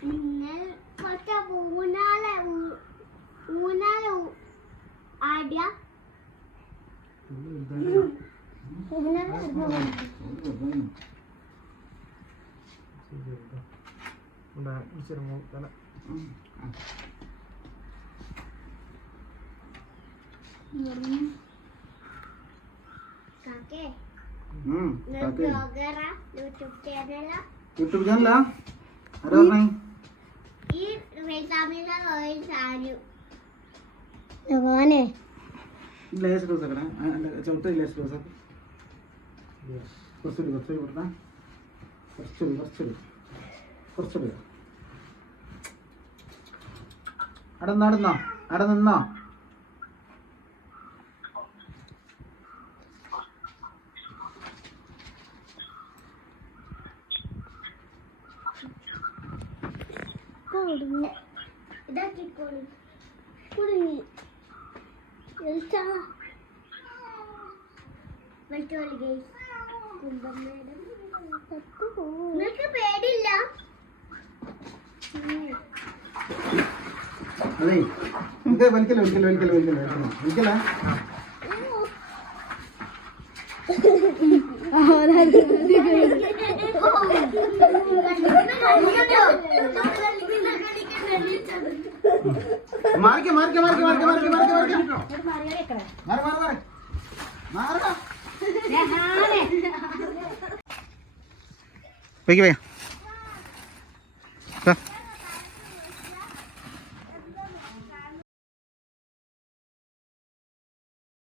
പിന്നെ കുറച്ച് ഊനാല ഊനാല ആദ്യ കാക്കേ ബ്ലോഗറാ യൂട്യൂബ് ചാനലാ യൂട്യൂബ് ചാനലാ ആരാ പറഞ്ഞേ? ഈ റേസാമിലെ റോയൽ സാരു. ഭഗവാനെ ലേസ് ഡോസ് ആക്കണേ. ചവിട്ട് ലേസ് ഡോസ് ആക്കി. കുറച്ചുകൂടി കുറച്ചുകൂടി കൊടുത്താ. കുറച്ചുകൂടി കുറച്ചുകൂടി കുറച്ചുകൂടി അവിടെ നടന്നോ അവിടെ നിന്നോ കൊടുങ്ങി ഇതാക്കിക്കോളി. കുടുങ്ങി കുമ്പമ്മേടെ നിങ്ങൾക്ക് പേടില്ല അതെ. ഇത് വലിക്കല വലിക്കല വലിക്കല വലിക്കല വലിക്കല. മാറിക്ക മാറിക്ക മാറിക്ക മാറിക്ക മാറിക്ക മാറിക്ക. മാറിക്ക മാറി മാറി മാറി മാറടാ വയ്ക്ക് വയ്യ